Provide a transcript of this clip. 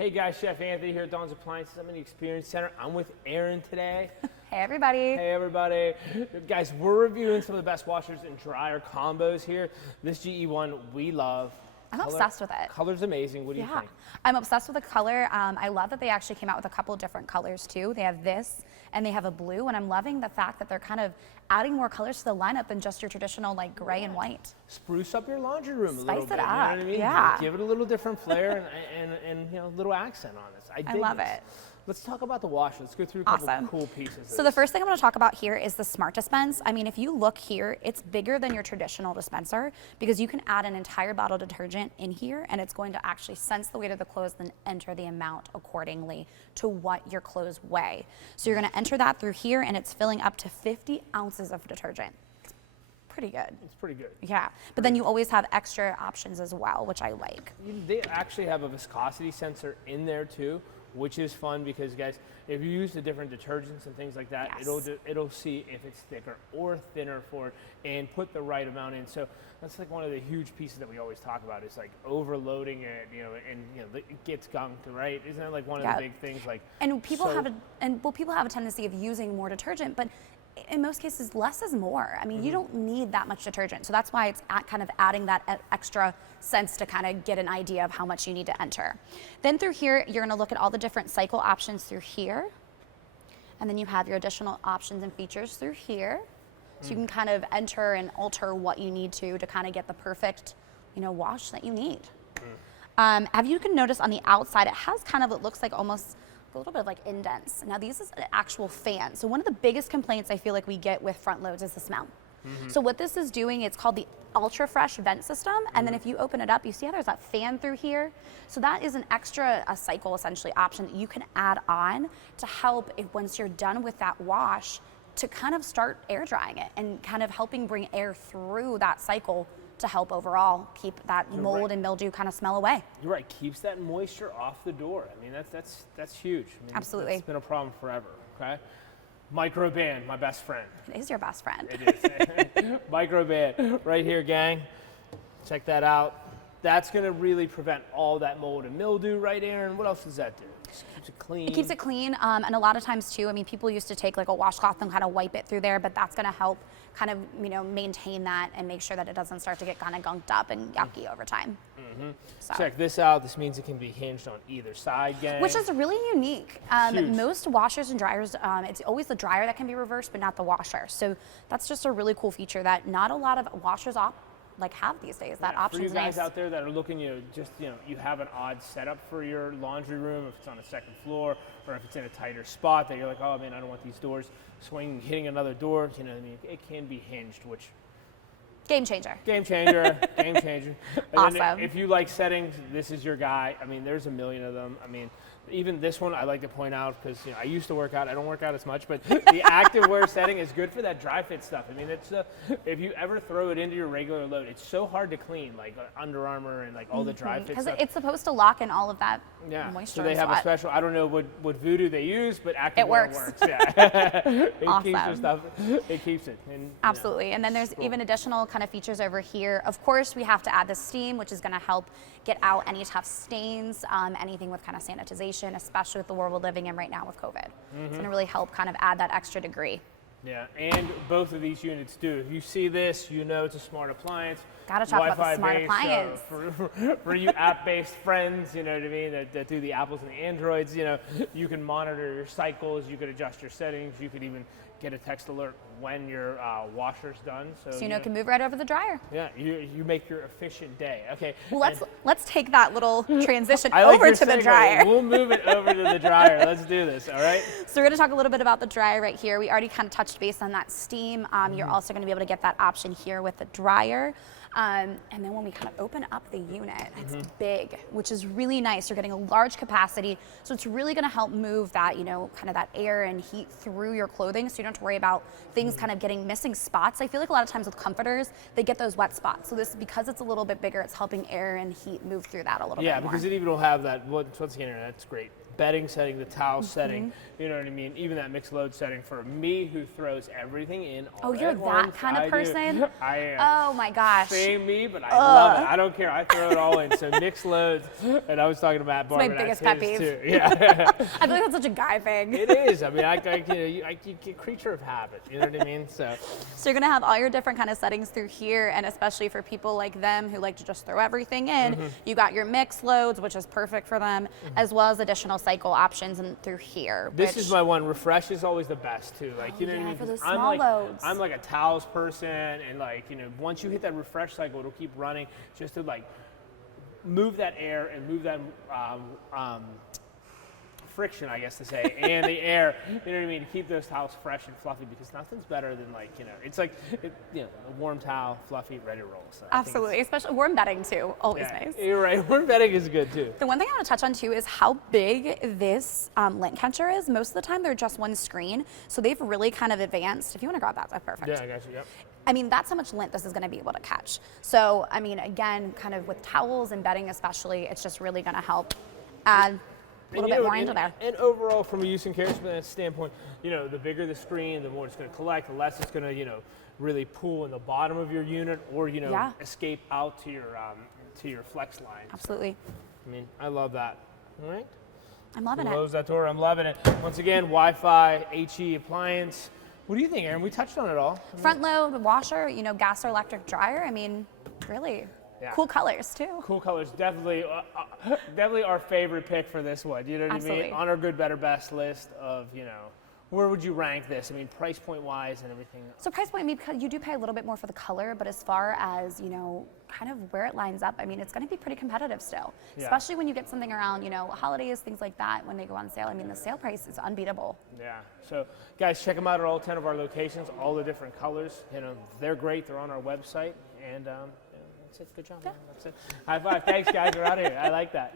Hey guys, Chef Anthony here at Dawn's Appliances. I'm in the Experience Center. I'm with Erin today. Hey everybody. Hey everybody. Guys, we're reviewing some of the best washers and dryer combos here. This GE one we love. I'm obsessed with it. Color's amazing. What do you think? I'm obsessed with the color. I love that they actually came out with a couple of different colors too. They have this and they have a blue, and I'm loving the fact that they're kind of adding more colors to the lineup than just your traditional like gray and white. Spruce up your laundry room a little bit. Spice it up. You know what I mean? Yeah. Give it a little different flair and you know, a little accent on it. I love this. it. Let's talk about the washer. Let's go through a couple cool pieces. So the first thing I'm going to talk about here is the SmartDispense. I mean, if you look here, it's bigger than your traditional dispenser because you can add an entire bottle of detergent in here, and it's going to actually sense the weight of the clothes and enter the amount accordingly to what your clothes weigh. So you're going to enter that through here, and it's filling up to 50 ounces of detergent. It's pretty good. It's pretty good. Yeah, but then you always have extra options as well, which I like. They actually have a viscosity sensor in there too, which is fun because, guys, if you use the different detergents and things like that, it'll see if it's thicker or thinner for it and put the right amount in. So that's like one of the huge pieces that we always talk about is like overloading it, you know, and you know it gets gunked, right? Isn't that like one of the big things? Like, and people have a tendency of using more detergent, but in most cases, less is more. I mean, you don't need that much detergent. So that's why it's kind of adding that extra sense to kind of get an idea of how much you need to enter. Then through here, you're gonna look at all the different cycle options through here. And then you have your additional options and features through here. So you can kind of enter and alter what you need to kind of get the perfect, you know, wash that you need. Have you can notice on the outside, it has kind of, it looks like almost a little bit of like indents. Now these is an actual fan. So one of the biggest complaints I feel like we get with front loads is the smell. So what this is doing, it's called the UltraFresh Vent System. And then if you open it up, you see how there's that fan through here? So that is an extra cycle essentially option that you can add on to help if once you're done with that wash to kind of start air drying it and kind of helping bring air through that cycle to help overall keep that mold and mildew kind of smell away. You're right, keeps that moisture off the door. I mean, that's huge. I mean, absolutely. It's been a problem forever, okay? Microban, my best friend. It is your best friend. It is. Microban, right here, gang. Check that out. That's gonna really prevent all that mold and mildew, right, Aaron? What else does that do? Just keeps it clean. It keeps it clean, and a lot of times too, I mean, people used to take like a washcloth and kind of wipe it through there, but that's gonna help kind of, you know, maintain that and make sure that it doesn't start to get kind of gunked up and yucky over time. So. Check this out. This means it can be hinged on either side, gang. Which is really unique. Most washers and dryers, it's always the dryer that can be reversed, but not the washer. So that's just a really cool feature that not a lot of washers have these days. That option is nice. For you guys out there that are looking, you have an odd setup for your laundry room, if it's on a second floor or if it's in a tighter spot that you're like, oh man, I don't want these doors swinging, hitting another door. You know what I mean? It can be hinged, which. Game changer. Game changer. Game changer. And awesome. Then if you like settings, this is your guy. I mean, there's a million of them. I mean, even this one I like to point out because I used to work out. I don't work out as much, but the active wear setting is good for that dry fit stuff. I mean, it's if you ever throw it into your regular load, it's so hard to clean, like Under Armour and like all the dry fit stuff. Because it's supposed to lock in all of that moisture. So they have a special. I don't know what voodoo they use, but active it wear works. Yeah, it awesome. keeps your stuff. It keeps it. And, absolutely. And then there's even additional kind of features over here. Of course, we have to add the steam, which is going to help get out any tough stains, anything with kind of sanitization, especially with the world we're living in right now with COVID. It's going to really help kind of add that extra degree. Yeah, and both of these units do. If you see this, you know it's a smart appliance. Got to talk about the smart appliance. For you app-based friends, you know what I mean, that do the Apples and the Androids, you can monitor your cycles, you could adjust your settings, you could even get a text alert when your washer's done. So you know it can move right over the dryer. Yeah, you make your efficient day. Okay. Well, let's take that little transition like over to the dryer. We'll move it over to the dryer. Let's do this, all right? So we're going to talk a little bit about the dryer right here. We already kind of touched base on that steam. You're also going to be able to get that option here with the dryer. And then when we kind of open up the unit, it's big, which is really nice. You're getting a large capacity, so it's really going to help move that, kind of that air and heat through your clothing, so you don't have to worry about things kind of getting missing spots. I feel like a lot of times with comforters, they get those wet spots. So this, because it's a little bit bigger, it's helping air and heat move through that a little bit more. Yeah, because it even will have that, once again, that's great. Bedding setting, the towel setting, you know what I mean? Even that mixed load setting for me who throws everything in all Oh, you're at that once. kind of person? I am. Oh my gosh. being me, but I love it. I don't care. I throw it all in. So mixed loads. And I was talking to Matt Barber. My biggest pet peeve. Too. Yeah. I feel like that's such a guy thing. It is. I mean, I creature of habit. You know what I mean? So you're gonna have all your different kind of settings through here, and especially for people like them who like to just throw everything in, you got your mixed loads, which is perfect for them, as well as additional cycle options through here. This is my one. Refresh is always the best too. Like you know what I mean? For those I'm small like loads. I'm like a towels person, and like once you hit that refresh cycle, it'll keep running just to like move that air and move that friction, I guess to say, and the air, you know what I mean, to keep those towels fresh and fluffy, because nothing's better than like, it's like, a warm towel, fluffy, ready to roll. So absolutely, especially warm bedding too, always nice. You're right, warm bedding is good too. The one thing I want to touch on too is how big this lint catcher is. Most of the time they're just one screen, so they've really kind of advanced. If you want to grab that, that's perfect. Yeah, I got you, yep. I mean, that's how much lint this is going to be able to catch. So, I mean, again, kind of with towels and bedding especially, it's just really going to help add a little bit more into there. And overall, from a use and care standpoint, the bigger the screen, the more it's going to collect, the less it's going to, really pool in the bottom of your unit, or escape out to your flex line. Absolutely. So, I mean, I love that. All right. I'm loving it. Close that door. I'm loving it. Once again, Wi-Fi, HE appliance. What do you think, Aaron? We touched on it all. Front load washer, gas or electric dryer. I mean, really. Yeah. Cool colors too. Cool colors, definitely our favorite pick for this one. You know what I mean? On our good, better, best list of where would you rank this? I mean, price point wise and everything. So price point, because you do pay a little bit more for the color, but as far as kind of where it lines up, I mean, it's going to be pretty competitive still, especially when you get something around holidays, things like that when they go on sale. I mean, the sale price is unbeatable. Yeah. So guys, check them out at all 10 of our locations, all the different colors. They're great. They're on our website, and that's it. Good job. Yeah. That's it. High five. Thanks, guys. We're out of here. I like that.